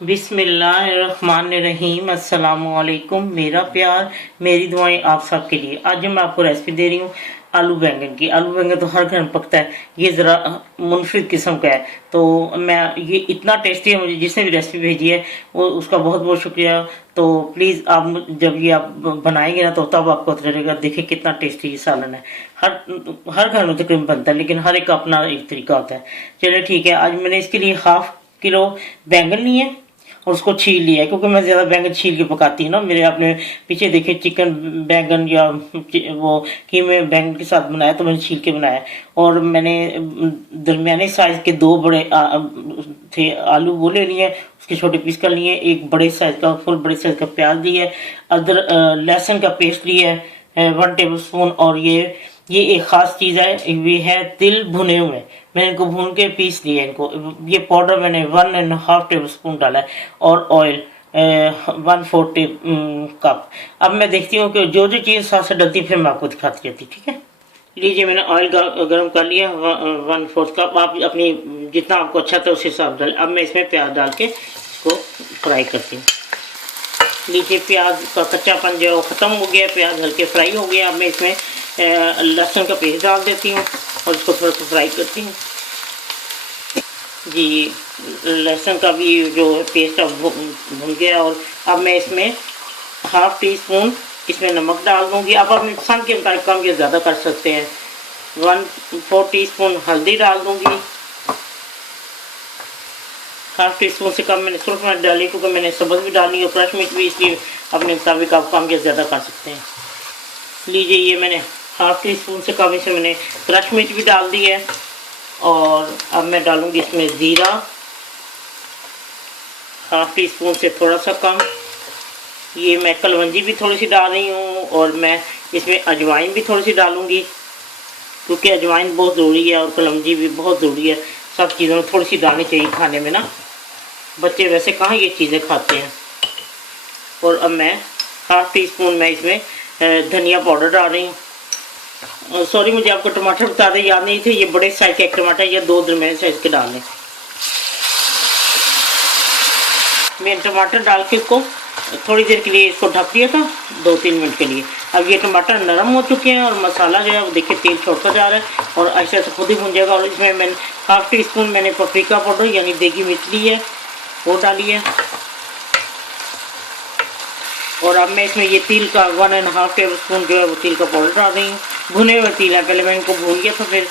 बिस्मिल्लाहिर्रहमानिर्रहीम। अस्सलामुअलैकुम। मेरा प्यार, मेरी दुआएं आप सब के लिए। आज मैं आपको रेसिपी दे रही हूँ आलू बैंगन की। आलू बैंगन तो हर घर में पकता है, ये ज़रा मुनफरिद किस्म का है। तो मैं ये इतना टेस्टी है, मुझे जिसने भी रेसिपी भेजी है वो उसका बहुत बहुत शुक्रिया। तो प्लीज़ आप जब ये आप बनाएंगे ना तो तब आपको पता चलेगा। देखिए कितना टेस्टी ये सालन है। हर हर घर में तकरीबन बनता है, लेकिन हर एक का अपना एक तरीका होता है। चलिए ठीक है, आज मैंने इसके लिए 1/2 किलो बैंगन लिए है और उसको छील लिया है, क्योंकि मैं ज़्यादा बैंगन छील के पकाती हूँ ना। मेरे आपने पीछे देखे चिकन बैंगन या वो कीमे बैंगन के साथ बनाया, तो मैंने छील के बनाया। और मैंने दरमियाने साइज़ के 2 बड़े थे आलू वो ले लिए, उसके छोटे पीस कर लिए। एक बड़े साइज़ का फुल बड़े साइज़ का प्याज लिया है। अदरक लहसुन का पेस्ट लिया है 1 टेबल स्पून। और ये एक ख़ास चीज़ है, ये है तिल भुने हुए। मैंने इनको भून के पीस लिए। इनको ये पाउडर मैंने 1.5 टेबल स्पून डाला है। और ऑयल 1/4 कप। अब मैं देखती हूँ कि जो जो चीज़ साथ से डलती फिर मैं आपको दिखाती रहती। ठीक है, लीजिए मैंने ऑयल गर्म कर लिया 1/4 कप। आप अपनी जितना आपको अच्छा था उस हिसाब डालें। अब मैं इसमें प्याज डाल के इसको फ्राई करती हूँ। लीजिए प्याज का कच्चापन जो है वो ख़त्म हो गया, प्याज हल्के फ्राई हो गया। अब मैं इसमें लहसुन का पेस्ट डाल देती हूँ और इसको थोड़ा सा फ्राई करती हूँ। जी, लहसुन का भी जो पेस्ट अब भुन गया। और अब मैं इसमें 1/2 टीस्पून इसमें नमक डाल दूँगी। आप अपनी पसंद के मुताबिक कम या ज़्यादा कर सकते हैं। 1/4 टीस्पून हल्दी डाल दूँगी। 1/2 टीस्पून से कम मैंने सुरख मिर्च डाली, क्योंकि मैंने सब्ज़ भी डाली और फ्रेश मिर्च भी, इसलिए अपने मुताबिक आप कम या ज़्यादा कर सकते हैं। लीजिए ये मैंने 1/2 टीस्पून से कम इसमें मैंने फ्रेश मिर्च भी डाल दी है। और अब मैं डालूंगी इसमें ज़ीरा 1/2 टीस्पून से थोड़ा सा कम। ये मैं कलवंजी भी थोड़ी सी डाल रही हूँ। और मैं इसमें अजवाइन भी थोड़ी सी डालूंगी, क्योंकि अजवाइन बहुत ज़रूरी है और कलवंजी भी बहुत ज़रूरी है। सब चीज़ों में थोड़ी सी डालनी चाहिए खाने में ना। बच्चे वैसे कहाँ ये चीज़ें खाते हैं। और अब मैं 1/2 टीस्पून मैं इसमें धनिया पाउडर डाल रही हूँ। सॉरी, मुझे आपको टमाटर बता रहे याद नहीं थे। ये बड़े साइज के एक टमाटर या 2 दरमियाने साइज के डाल लें। मैं टमाटर डाल के इसको थोड़ी देर के लिए इसको ढक दिया था, 2-3 मिनट के लिए। अब ये टमाटर नरम हो चुके हैं और मसाला जो है वो देखिए तेल छोड़ता जा रहा है और ऐसे से खुद ही भुन जाएगा। और इसमें मैंने 1/2 टीस्पून मैंने पपरिका पाउडर यानी देगी मिर्च ली है, वो डाली है। और अब मैं इसमें ये तिल का 1.5 टेबल स्पून जो है वो तिल का पाउडर डाल रही हूँ। भुने हुए तिल है, पहले मैं इनको भून गया था, फिर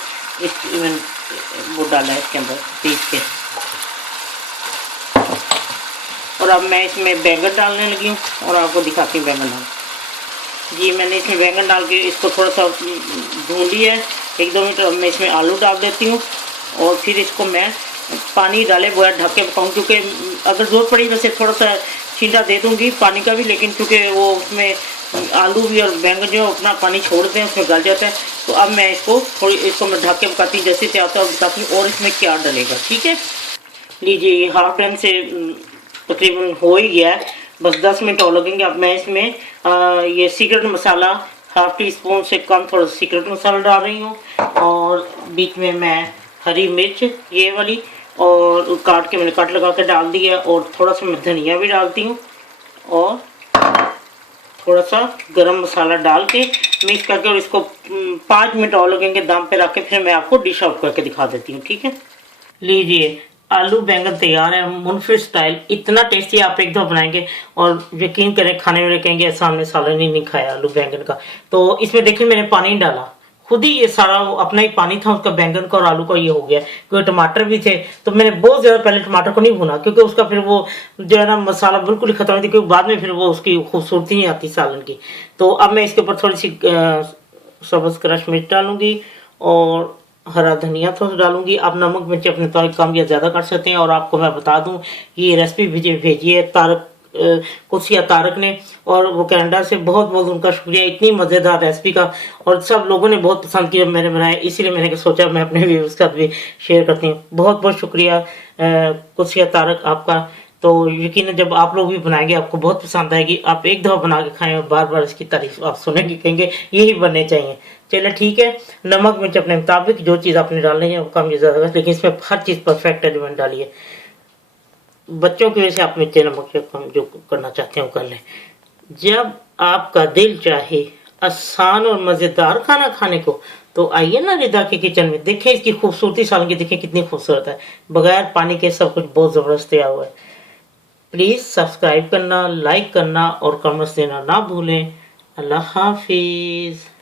वो डाला है इसके अंदर पीस के। और अब मैं इसमें बैंगन डालने लगी हूँ और आपको दिखाती हूँ बैंगन डाल। जी, मैंने इसमें बैंगन डाल के इसको थोड़ा सा भून लिया है 1-2 मिनट। अब मैं इसमें आलू डाल देती हूँ और फिर इसको मैं पानी डाले बगैर ढक के पकाऊँ, क्योंकि अगर ज़रूरत पड़ी वैसे थोड़ा सा छींटा दे दूँगी पानी का भी, लेकिन क्योंकि वो उसमें आलू भी और बैंगन जो अपना पानी छोड़ते हैं उसमें गल जाता है। तो अब मैं इसको मैं ढक के पकाती हूँ। जैसे तैयार और बताती हूँ और इसमें क्या डलेगा। ठीक है, लीजिए ये हाफ टाइम से तकरीबन हो ही गया है, बस 10 मिनट और लगेंगे। अब मैं इसमें ये सीक्रेट मसाला 1/2 टीस्पून से कम थोड़ा सीक्रेट मसाला डाल रही हूँ। और बीच में मैं हरी मिर्च ये वाली और काट के मैंने कट लगा के डाल दी है। और थोड़ा सा मैं धनिया भी डालती हूँ और थोड़ा सा गरम मसाला डाल के मिक्स करके, और इसको 5 मिनट और लगेंगे दम पे रख के, फिर मैं आपको डिश आउट करके दिखा देती हूँ। ठीक है, लीजिए आलू बैंगन तैयार है मुनफरिद स्टाइल। इतना टेस्टी, आप एक दो बनाएंगे और यकीन करें खाने वाले कहेंगे ऐसा हमने सालन ही नहीं खाया आलू बैंगन का। तो इसमें देखिए मैंने पानी डाला, खुद ही ये सारा अपना ही पानी था उसका, बैंगन का और आलू का ये हो गया। क्योंकि टमाटर भी थे तो मैंने बहुत ज़्यादा पहले टमाटर को नहीं भुना, क्योंकि उसका फिर वो जो है ना मसाला बिल्कुल ही खत्म हो, क्योंकि बाद में फिर वो उसकी खूबसूरती नहीं आती सालन की। तो अब मैं इसके ऊपर थोड़ी सी सब्ज़ क्रश मिर्च डालूंगी और हरा धनिया थोड़ा डालूंगी। आप नमक मिर्च अपने तौर कम या ज़्यादा कर सकते हैं। और आपको मैं बता दूं ये रेसिपी भेजी है तारक कुसिया तारक ने, और वो कनाडा से। बहुत बहुत उनका शुक्रिया, इतनी मज़ेदार रेसिपी का। और सब लोगों ने बहुत पसंद किया मैंने बनाया, इसीलिए मैंने सोचा मैं अपने व्यूअर्स के साथ भी शेयर करती हूँ। बहुत बहुत शुक्रिया कुसिया तारक आपका। तो यकीन जब आप लोग भी बनाएंगे आपको बहुत पसंद आएगी। आप एक दफ़ा बना के खाएं और बार बार इसकी तारीफ आप सुनेंगे, कहेंगे यही बनने चाहिए। चलिए ठीक है, नमक मिर्च अपने मुताबिक जो चीज़ आपने डालनी है वो कम या ज़्यादा, लेकिन इसमें हर चीज़ परफेक्ट एलिमेंट डालिए। बच्चों की वजह से आप मिर्ची नमक से कम जो करना चाहते हो कर लें। जब आपका दिल चाहे आसान और मज़ेदार खाना खाने को, तो आइए ना रिदा के किचन में, देखें इसकी खूबसूरती सालन की, देखें कितनी खूबसूरत है, बगैर पानी के सब कुछ बहुत ज़बरदस्त तैयार हुआ है। प्लीज़ सब्सक्राइब करना, लाइक करना और कमेंट्स देना ना भूलें। अल्लाह हाफिज़।